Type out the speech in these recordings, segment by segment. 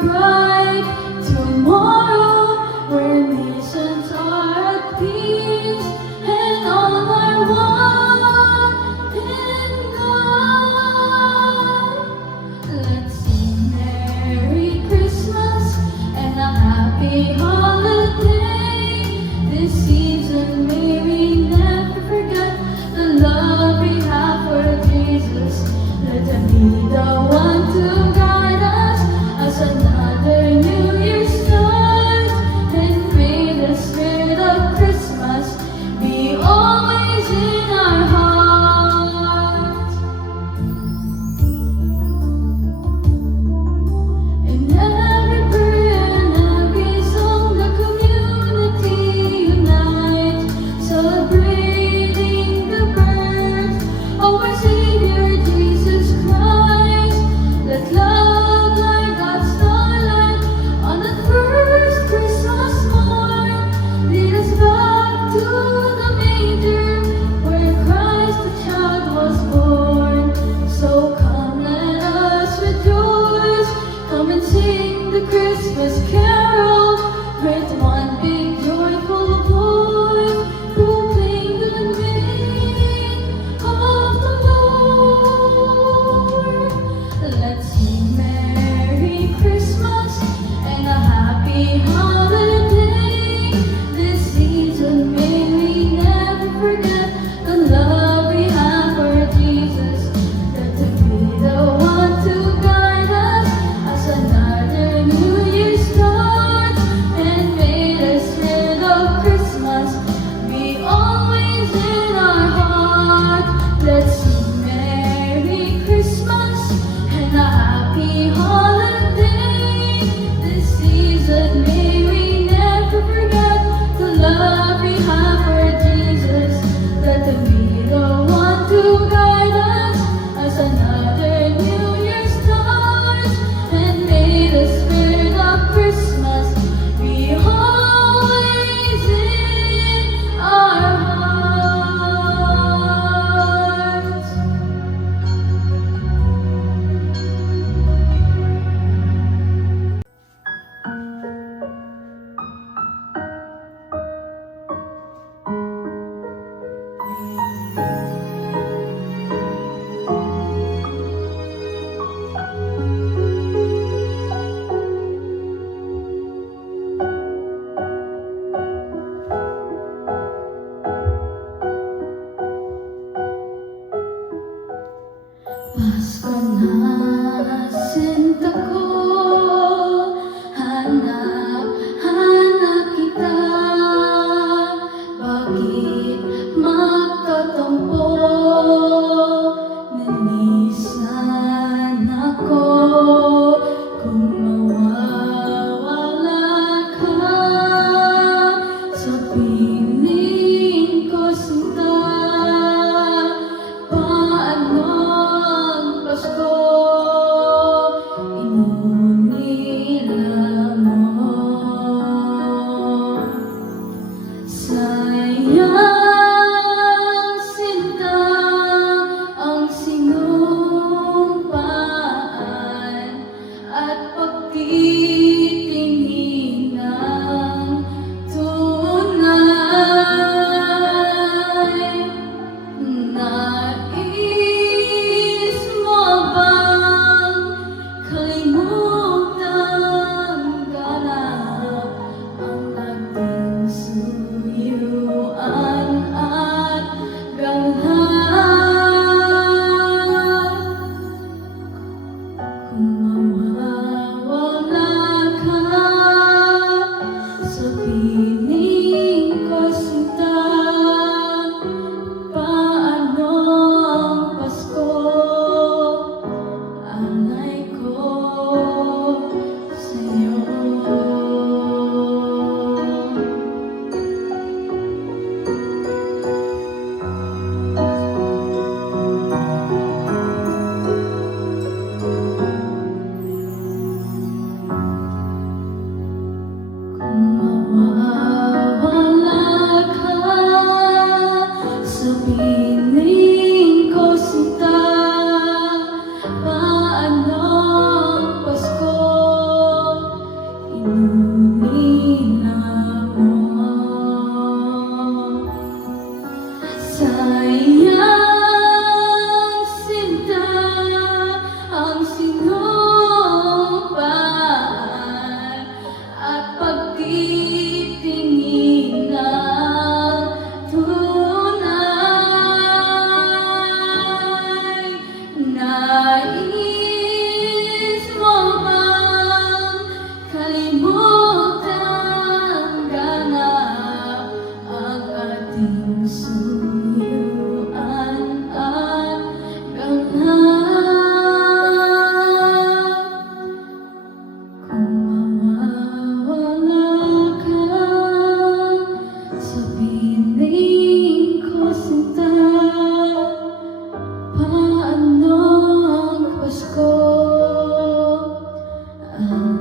bright tomorrow, where nations are at peace and all are one in God. Let's sing Merry Christmas and a happy holiday. This season may we never forget the love we have for Jesus. Let him be the one to guide us as another new year starts. And may the spirit of Christmas be always in our hearts. In every prayer and every song, the community unites, celebrating the birth of our Savior Jesus Christ. Let love like God's starlight on that first Christmas morn lead us back to the manger where Christ the child was born. So come, let us rejoice. Come and sing the Christmas carol with one big joyful voice, proclaim the name of the Lord. Let's sing Merry Christmas and a happy holiday. This season may we never forget the love we have for Jesus. Let him be the one to guide us as another new year starts. And may the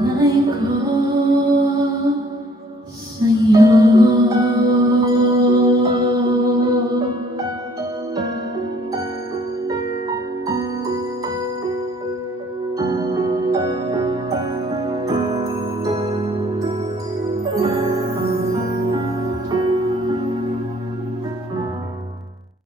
nanay ko.